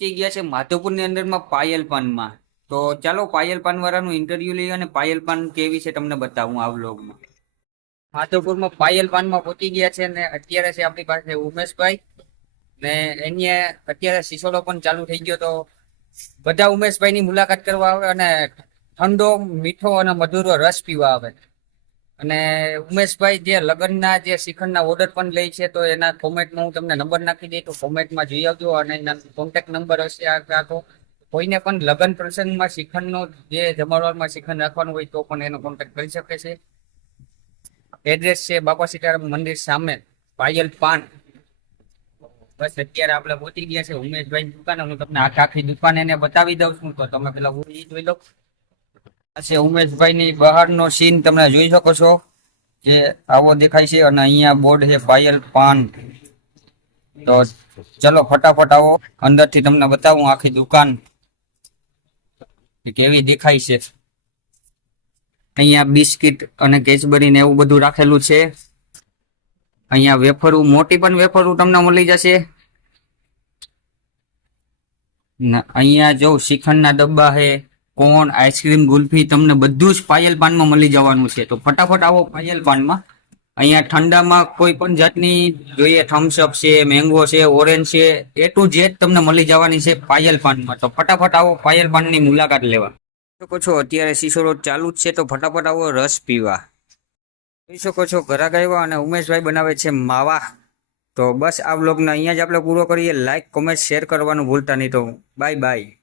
પહોંચી ગયા છે માધવપુરની અંદરમાં પાયલ પાનમાં. તો ચાલો પાયલ પાન વાળાનું ઇન્ટરવ્યુ લઈએ અને પાયલ પાન કેવી છે તમને બતાવું આ વ્લોગમાં. માધવપુરમાં પાયલ પાનમાં પહોંચી ગયા છે ને અત્યારે છે આપણી પાસે ઉમેશભાઈ ને એને અત્યારે સિસોડો પણ ચાલુ થઈ ગયો. તો બધા ઉમેશભાઈની મુલાકાત કરવા આવે અને ઠંડો મીઠો અને મધુરો રસ પીવા આવે. અને ઉમેશભાઈ જે લગ્નના જે શ્રીખંડના ઓર્ડર પણ લે છે, તો એના કોમેન્ટમાં હું તમને નંબર નાખી દઈ, તો કોમેન્ટમાં જોઈ આવજો. અને એના કોન્ટેક્ટ નંબર હશે આ. તો કોઈને પણ લગ્ન પ્રસંગમાં શ્રીખંડનો જે જમાડવામાં શ્રીખંડ રાખવાનું હોય તો પણ એનો કોન્ટેક્ટ કરી શકે છે. એડ્રેસ છે બાપા સીતારામ મંદિર સામે પાયલ પાન. બસ અત્યારે આપણે પહોંચી ગયા છે ઉમેશભાઈની દુકાને. હું તમને આખી દુકાન એને બતાવી દઉં છું, તો તમે પેલા જોઈ લો. છે ઉમેશભાઈની બહારનો સીન તમે જોઈ શકો છો, જે આવો દેખાય છે. અને અહીંયા બોર્ડ છે પાયલ પાન. તો ચલો ફટાફટ આવો, અંદરથી તમને બતાવું આખી દુકાન કેવી દેખાય છે. અહીંયા બિસ્કિટ અને કેચબરી ને એવું બધું રાખેલું છે. અહીંયા વેફરું, મોટી પણ વેફરું તમને મળી જશે. અહીંયા જો શ્રીખંડના ડબ્બા છે, કોન, આઈસ્ક્રીમ, ગુલ્ફી તમને બધું જ પાયલ પાનમાં મળી જવાનું છે. તો ફટાફટ આવો પાયલ પાનમાં. અહીંયા ઠંડામાં કોઈ પણ જાતની જોઈએ, થમ્સઅપ છે, મેંગો છે, ઓરેન્જ છે, એ ટુ ઝેડ તમને મળી જવાની છે પાયલ પાનમાં. તો ફટાફટ આવો પાયલ પાનની મુલાકાત લેવા. શકો છો અત્યારે સિસોડો ચાલુ જ છે, તો ફટાફટ આવો રસ પીવા. જોઈ શકો છો ઘરાક આવ્યા અને ઉમેશભાઈ બનાવે છે માવા. તો બસ આ વ્લોગને અહીંયા જ આપણે પૂરો કરીએ. લાઈક, કોમેન્ટ, શેર કરવાનું ભૂલતા નહીં. તો બાય બાય.